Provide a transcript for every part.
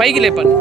పైకి లేపండి.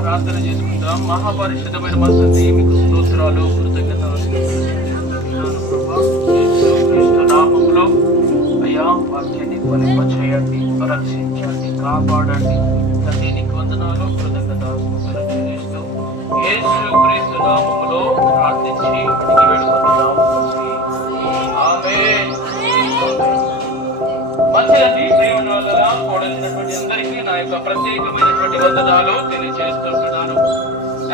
ప్రార్థన చేసుకుంటాం. మహాపరిశుద్ధమైన మా తండ్రి, మీకు స్తోత్రాలు, కృతజ్ఞతలు నామములో అయ్యా వాక్యాన్ని ఫలింపచేయండి, రక్షించండి, కాపాడండి తండ్రి. నీకు వందనాలు, కృతజ్ఞతలు చెల్లిస్తూ యేసుక్రీస్తు నామములో ప్రార్థించి అడిగి వేడుకుంటున్నాం. ఆమేన్. మంచిదండి. దేవుని వల్ల కూడలినటువంటి అందరికీ నా యొక్క ప్రత్యేకమైనటువంటి వందనాలు తెలియజేస్తుంటున్నాను.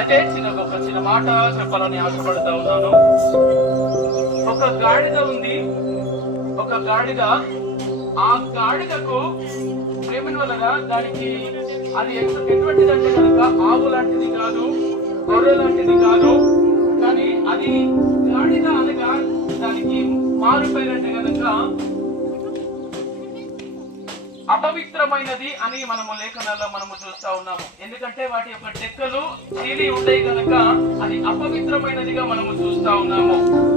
అంటే చిన్న మాట చెప్పాలని ఆశపడుతూ ఉన్నాను. ఒక గాడిద ఉంది. ఒక గాడిద, ఆ గాడిదకు ప్రేమని వలన దానికి అది ఎటువంటిదంటే కనుక ఆవు లాంటిది కాదు, గొర్రె లాంటిది కాదు. కానీ అది గాడిద అనగా దానికి మారుపేరంటే కనుక అపవిత్రమైనది అని మనము లేఖనాల్లో మనము చూస్తా ఉన్నాము. ఎందుకంటే వాటి యొక్క డెక్కలు చీలి ఉంటాయి కనుక అది అపవిత్రమైనదిగా మనము చూస్తా ఉన్నాము.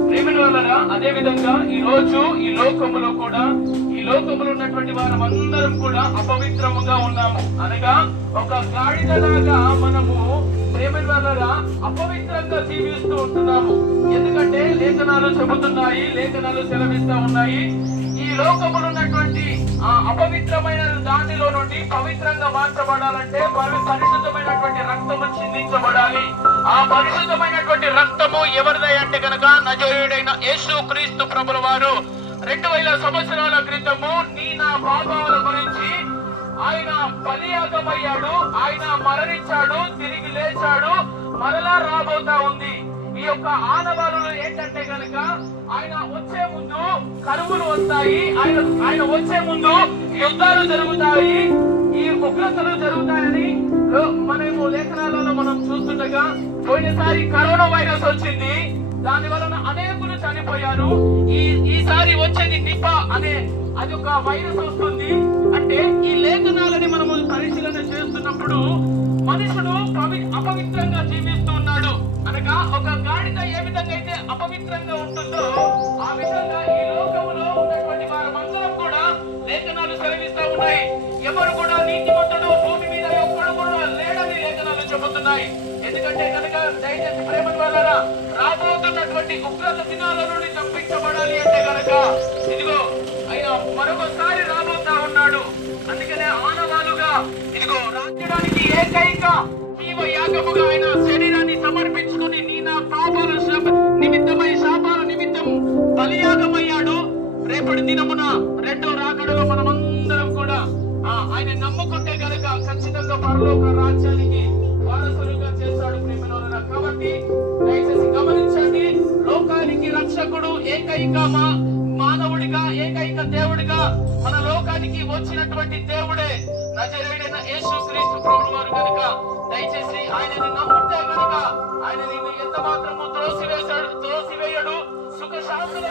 ప్రేమని వలన అదే విధంగా ఈ రోజు ఈ లోకములో కూడా, ఈ లోకములో ఉన్నటువంటి వారం అందరం కూడా అపవిత్రముగా ఉన్నాము. అనగా ఒక గాడిదలాగా మనము ప్రేమని వలన అపవిత్రంగా జీవిస్తూ ఉంటున్నాము. ఎందుకంటే లేఖనాలు చెబుతున్నాయి, లేఖనాలు సెలవిస్తా ఉన్నాయి. ఈ లోకములో ఉన్నటువంటి అపవిత్రమైన దానిలో నుండి పవిత్రంగా మార్చబడాలంటే పరిశుద్ధమైనటువంటి రక్తము చిందించబడాలి. ఆ పరిశుద్ధమైనటువంటి రక్తము ఎవరిదై అంటే కనుక నజరేయుడైన యేసుక్రీస్తు ప్రభుల వారు 2000 సంవత్సరాల క్రితము నా పాపాల గురించి ఆయన బలియాగమయ్యాడు. ఆయన మరణించాడు, తిరిగి లేచాడు, మరలా రాబోతా ఉంది. ఈ యొక్క ఆనవాళ్ళు ఏంటంటే కనుక ఆయన వచ్చే ముందు కరువులు వస్తాయి, ఆయన వచ్చే ముందు యుద్ధాలు జరుగుతాయి, ఈ ఉగ్రతలు జరుగుతాయని మనము లేఖనాలలో మనం చూస్తుండగా పోయినసారి కరోనా వైరస్ వచ్చింది. దాని వలన అనేకులు చనిపోయారు. ఈసారి వచ్చేది నిపా అనే అది ఒక వైరస్ వస్తుంది. అంటే ఈ లేఖనాలని మనము పరిశీలన చేస్తున్నప్పుడు మనుషుడు అపవిత్రంగా జీవిస్తూ ఉన్నాడు. అనగా ఒక గాడిద ఏ విధంగా అయితే అపవిత్రంగా ఉంటుందో ఆ విధంగా ఈ లోకములో ఉన్నటువంటి వారందరం కూడా లేఖనాలు సెలవిస్తూ ఉన్నాయి. ఎవరు కూడా నీతిమంతుడు భూమి మీద ఎప్పుడు కూడా లేడని లేఖనాలు చెబుతున్నాయి. ఎందుకంటే కనుక దయచేసి ప్రేమ ద్వారా రాబోతున్నటువంటి ఉగ్రత దినాల నుండి తప్పించబడాలి అంటే కనుక ఇదిగో ఆయన మరొకసారి రాబోతా ఉన్నాడు. అందుకనే ఆనవాలుగా ఇదిగో రాజ్యానికి ఏకైక జీవ యాగముగా ఆయన శరీరాన్ని సమర్పించుకుని నీ నా పాపాల నిమిత్తమై శాపాల నిమిత్తం బలియాగమయ్యాడు. రేపటి దినమున రెండో రాకడలో మనమందరం కూడా ఆయన నమ్ముకుంటే కనుక ఖచ్చితంగా పరలోక రాజ్యానికి వారసులుగా చేస్తాడు ప్రేమలోన. కాబట్టి దయచేసి గమనించండి, లోకానికి రక్షకుడు ఏకైక మానవుడిగా ఏకైక దేవుడిగా మన లోకానికి వచ్చినటువంటి దేవుడే నజరేయుడైన యేసుక్రీస్తు ప్రభువు వారు కనుక దయచేసి ఆయనని నమ్ముతే కనుక ఆయన నిన్ను ఎంత మాత్రము త్రోసివేయడు. సుఖ శాంతులు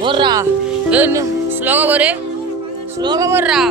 बोर्रा स्लोगा बोर्रा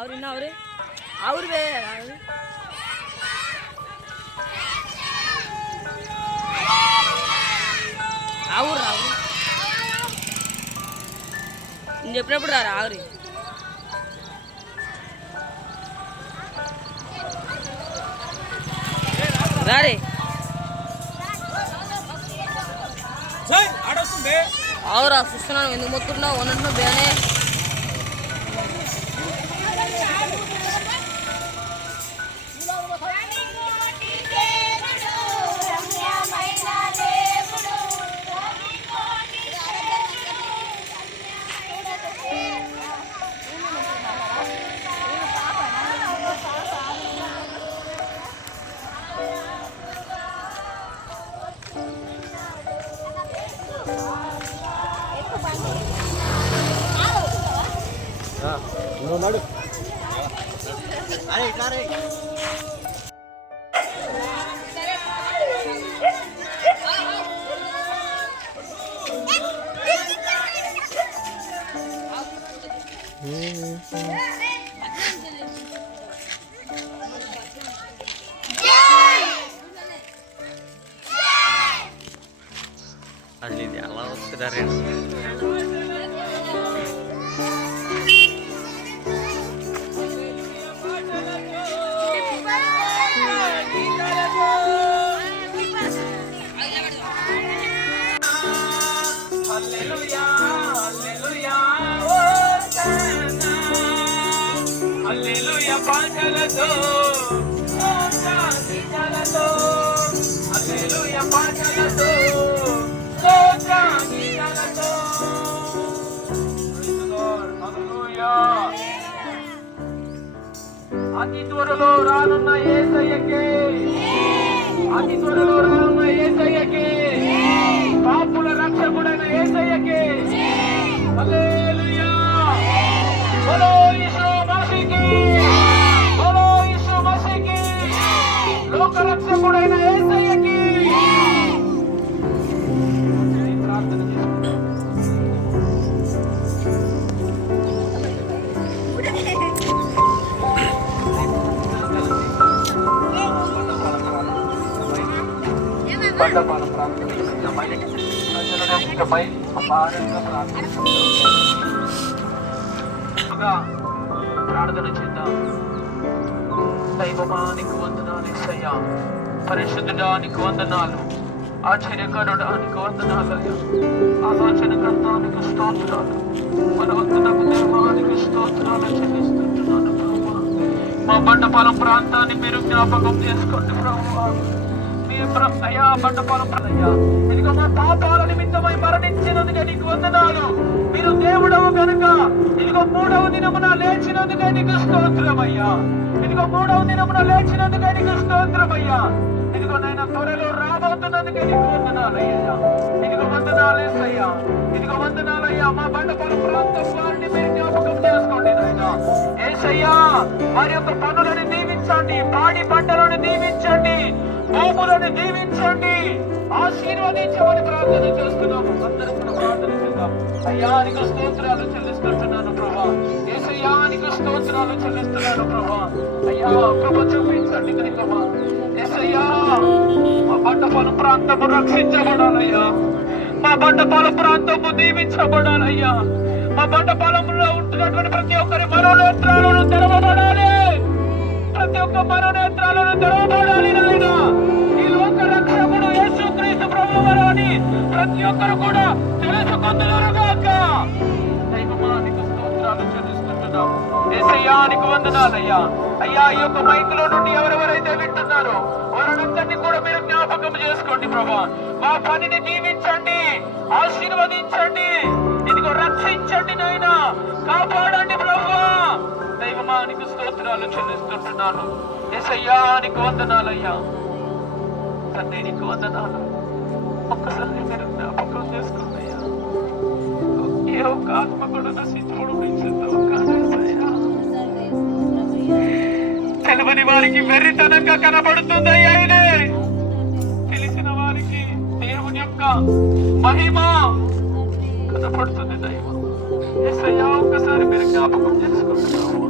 और ఆవురు వే ఆవురు రావు నేను చెప్పినప్పుడు రారా ఆవురి రారే ఆవురా చూస్తున్నాను ఎందుకు మొత్తున్నావు ఉన్నట్టు బేనే అసలు ఇది ఎలా వస్తున్నారే హల్లెలూయా పాటలతో గీతాలతో హల్లెలూయా పాటలతో గీతాలతో హల్లెలూయా అతి త్వరలో రానున్న యేసయ్యకే అతి త్వరలో రానున్న యేసయ్యకే పాపుల రక్షకుడైన యేసయ్యకే హల్లెలూయా బోలో యేసు మసీకి బోలో యేసు మసీకి లోక రక్షకుడైన యేసయ్యకి ప్రార్థన చేసుకుందాం. బండపాల ప్రార్థన నిమిత్తమై ప్రజల నిమిత్తమై అపారంగా ప్రార్థన చేద్దాం. దైవమానికి వందనాలు యేసయ్యా, పరిశుద్ధుడానికి వందనాలు, ఆశ్చర్యకరుడానికి వందనాలు, ఆలోచనకర్తానికి స్తోత్రాలు, బలవంతునకు దేవానికి స్తోత్రాలు చెల్లిస్తుంటున్నాను ప్రభువా. మా బండపాలెం ప్రాంతాన్ని మీరు జ్ఞాపకం చేసుకోండి ప్రభువా. అయ్యా బండపాలెం అయ్యా, ఇదిగో మా పాపాల నిమిత్తమై మరణించినందుకే నీకు వందనాలు. మీరు దేవుడవు కనుక ఇదిగో 3వ దినమున లేచినందుకే నీకు స్తోత్రమయ్యా. ఇదిగో 3వ దినమున లేచినందుకే నీకు స్తోత్రమయ్యా. ఇదిగో నేను త్వరలో రాబోతున్నందుకే నీకు వందనాలయ్యా. ఇదిగో వందనాలు యేసయ్యా, ఇదిగో వందనాలయ్యా. మా బండపాలెం ప్రాంతం వారిని మీరు జ్ఞాపకం చేసుకోండి నాయన యేసయ్యా. వారి యొక్క పనులను దీవించండి, పాడి పంటలను దీవించండి, భూములను దీవించండి, ఆశీర్వదించమని ప్రార్థన చేస్తున్నాము. అందరూ కూడా ప్రార్థన చేద్దాం. అయ్యా నీకు స్తోత్రాలు చెల్లిస్తున్నాను ప్రభా. యేసయ్యా నీకు స్తోత్రాలు చెల్లిస్తున్నాను ప్రభా. అయ్యా కృప చూపించండి కనుకమా యేసయ్యా. మా బండపాలెం ప్రాంతము రక్షించబడాలయ్యా. మా బండపాలెం ప్రాంతము దీవించబడాలయ్యా. మా బండపాలెంలో ఉంటున్నటువంటి ప్రతి ఒక్కరి మనోనేత్రాలను తెరవబడాలి. ప్రతి ఒక్క మనోనేత్రాలను తెరవబడాలి నాయన. ఈ లోక రక్షకుడు యేసుక్రీస్తు ప్రభువు అని ప్రతి ఒక్కరు కూడా తెలుసుకుంటున్నారుగాక. దైవమా నీకు స్తోత్రాలు చెల్లిస్తున్నాము. యేసయ్యా నీకు వందనాలయ్యా. అయ్యా ఈ యొక్క మైకులో నుండి ఎవరెవరైతే వింటున్నారో వారందరినీ కూడా మీరు జ్ఞాపకం చేసుకోండి ప్రభా. మా పనిని దీవించండి, ఆశీర్వదించండి, ఇదిగో రక్షించండి నాయన, కాపాడండి ప్రభువా. దైవమా నీకు స్తోత్రాలు చెల్లిస్తుంటున్నాను. యేసయ్యా నీకు వందనాలయ్యా. తండ్రి నీకు వందనాలు. ఒక్కసారి మీరు జ్ఞాపకం చేసుకుందయ్యా. ఏ ఒక్క ఆత్మ కూడా నశించుకోవడం తెలియని వారికి వెర్రితనంగా కనబడుతుందయ్యా. ఇదే తెలిసిన వారికి దేవుని యొక్క మహిమ కనపడుతుంది దైవం. యేసయ్యా ఒక్కసారి మీరు జ్ఞాపకం చేసుకుంటున్నాము.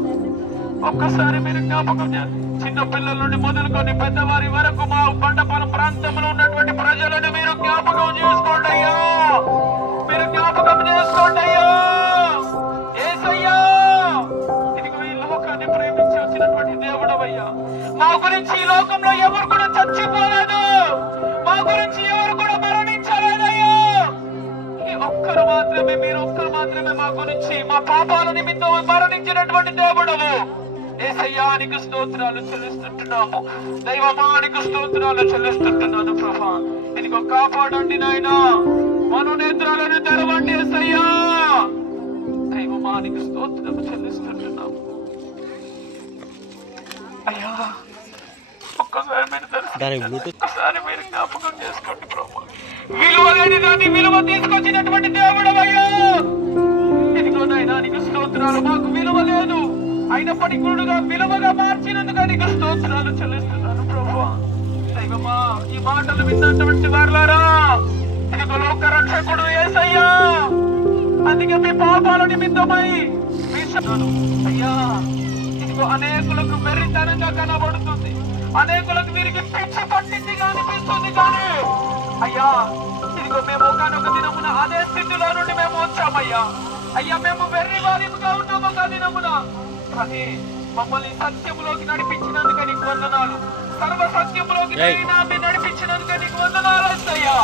ఒక్కసారి మీరు జ్ఞాపకం చేయండి. చిన్న పిల్లల నుండి మొదలుకొని పెద్దవారి వరకు మా బండపాలెం ప్రాంతంలో ఉన్నటువంటి ప్రజలను మీరు జ్ఞాపకం చేసుకోండి అయ్యా. మీరు జ్ఞాపకం చేసుకోండి అయ్యా. యేసయ్యా, ఇదిగో ఈ లోకాన్ని ప్రేమించి వచ్చినటువంటి దేవుడవయ్యా. మా గురించి ఈ లోకంలో ఎవరు కూడా చచ్చిపోలేదు, మా గురించి ఎవరు కూడా మరణించలేదయ్యా. ఒక్కరు మాత్రమే, మీరు ఒక్కరు మాత్రమే మా గురించి మా పాపాల నిమిత్తం మరణించినటువంటి దేవుడవు. యేసయ్యానికి స్తోత్రాలు చెల్లిస్తుంటున్నాము. దైవమానికి స్తోత్రాలు చెల్లిస్తుంటున్నాను ప్రభా. ఇదిగో కాపాడండి నాయనా, మనోనేత్రాలను తెరవండి యేసయ్యా. దైవమానికి స్తోత్రాలు చెల్లిస్తుంటున్నాము అయ్యా. ఒక్కసారి మీరు జ్ఞాపకం చేసుకోండి ప్రభా. విలువ లేని దాన్ని విలువ తీసుకొచ్చినటువంటి దేవుడు అయ్యా. ఇదిగో నాయనా నీకు స్తోత్రాలు. మాకు విలువ లేదు, అయినప్పటికీ కూడా విలువగా మార్చినందుకు నీకు స్తోత్రాలు చెల్లిస్తున్నాను ప్రభా. దైవమా, ఈ మాటలు విన్నటువంటి వారులారా, ఇదిగో లోక రక్షకుడు యేసయ్యా. అందుకే మీ పాపాల నిమిత్తమై అయ్యా, ఇదిగో అనేకులకు వెర్రితనంగా కనబడుతుంది, అనేకులకు వీరికి పిచ్చి పట్టింది అనిపిస్తుంది. కానీ అయ్యా, ఇదిగో మేము ఒకనొక దినమున అదే స్థితిలో నుండి మేము వచ్చామయ్యా. అయ్యా, మేము వెర్రి వారిగా ఉన్నాము ఒక దినమున, కానీ మమ్మల్ని సత్యములోకి నడిపించినందుకు నీకు వందనాలు. సర్వ సత్యములోకి నడిపించినందుకు నీకు వందనాలు అయ్యా.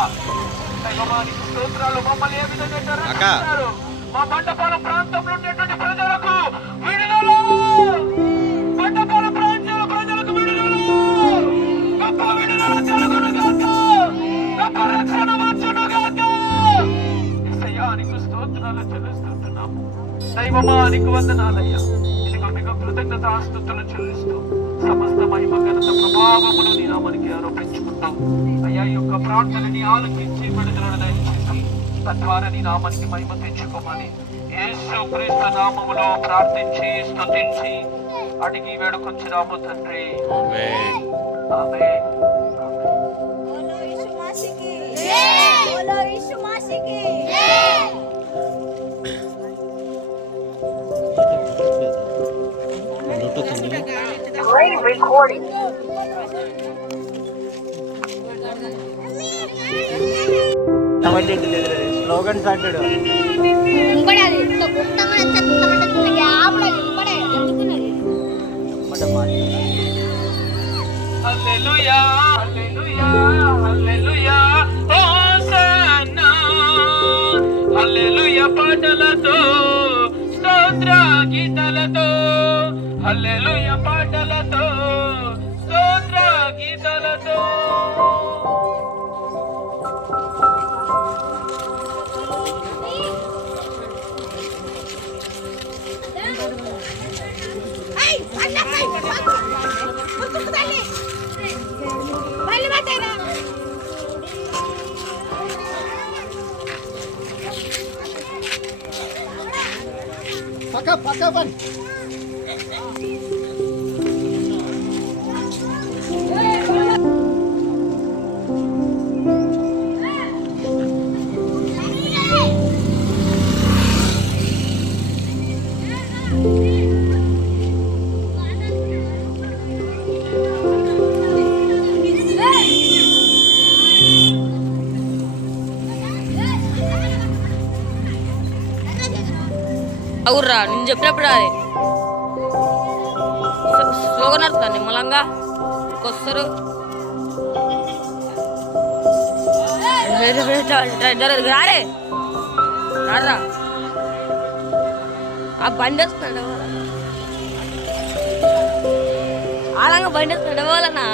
దైవమానికి స్తోత్రాలు. మమ్మల్ని ఏ విధంగా రక్షించారు, మా బండపాలెం ప్రాంతంలో ఉండేటువంటి ప్రజలకు విడుదల, బండపాలెం ప్రాంతాల ప్రజలకు విడుదల, గొప్ప విడుదల కలుగును గాక, గొప్ప రక్షణ వచ్చును గాక. యేసయ్యా నీకు స్తోత్రాలు చెల్లిస్తుంటున్నాము. దైవమా నీకు వందనాలయ్యా. ఇదిగో మీకు కృతజ్ఞతాస్తుతులు చెల్లిస్తూ సమస్త మహిమ ఘనత ప్రభావములు నీ నామానికి ఆరోపించుకుంటాం అయ్యా. ఈ యొక్క ప్రార్థనని ఆలకించి విడుదలను దయచేసి తద్వారా నీ నామానికి మహిమ తెచ్చుకోమని యేసు క్రీస్తు నామములో ప్రార్థించి స్తుతించి అడిగి వేడుకొంచున్నాము తండ్రి. ఆమేన్. ఆమేన్. Recording. స్లోగన్స్ అంటాడు. హల్లెలూయా, హల్లెలూయా, హల్లెలూయా, హోసన్నా. హల్లెలూయా పాటలతో, స్తోత్ర గీతాలతో, హల్లెలూయా పాటలతో, స్తోత్ర గీతాలతో. పక్క పని అవుర్రా, నేను చెప్పినప్పుడు అది స్లోగన్ అర్థం నిమ్మలంగా వస్తారు. రారే రారా, ఆ బండి వస్తున్నాడు అలాగా, బండి వస్తున్నాడు వాళ్ళనా.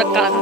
రకాల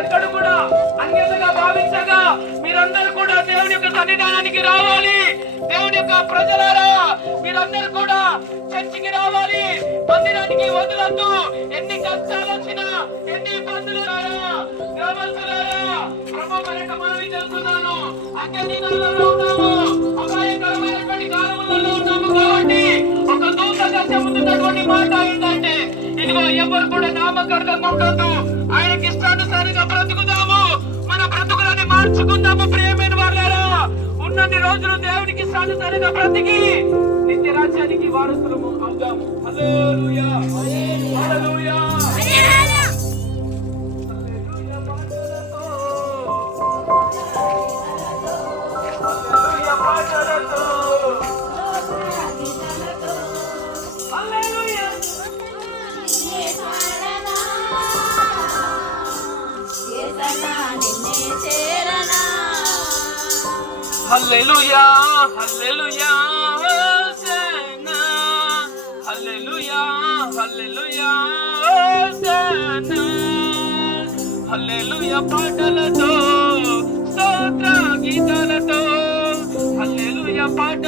ఎక్కడ కూడా అన్యతగా భావించగా మీరందరూ కూడా దేవుని యొక్క సన్నిధానానికి రావాలి. దేవుని యొక్క ప్రజలారా మీరందరూ కూడా చర్చికి రావాలి. మందిరానికి వదలొద్దు. ఎన్ని కష్టాలు వచ్చినా, ఎన్ని ఇబ్బందులు గ్రామస్తులారా, ప్రభు మరొక మనవి చేస్తున్నాను. అత్యధికారంలో ఉన్నాము, అపాయకరమైనటువంటి కాలంలో ఉన్నాము. కాబట్టి ఒక దూతగా చెబుతున్నటువంటి మాట ఏంటంటే, ఇదిగో ఎవరు కూడా నామకరణంగా ఉండొద్దు. ఆయనకి ఇష్టానుసారంగా బ్రతుకుదాము. మన బ్రతుకులని మార్చుకుందాము. ప్రియమైన వాళ్ళారా, ఉన్నన్ని రోజులు దేవునికి ఇష్టానుసారంగా బ్రతికి నిత్య రాజ్యానికి వారసులము అవుదాము. హల్లెలూయా, హల్లెలూయా. హల్లెలూయా, హల్లెలూయా, హోసన్నా. హల్లెలూయా, హల్లెలూయా, హోసన్నా. హల్లెలూయా పాటలతో, స్తోత్ర గీతాలతో, హల్లెలూయా పాట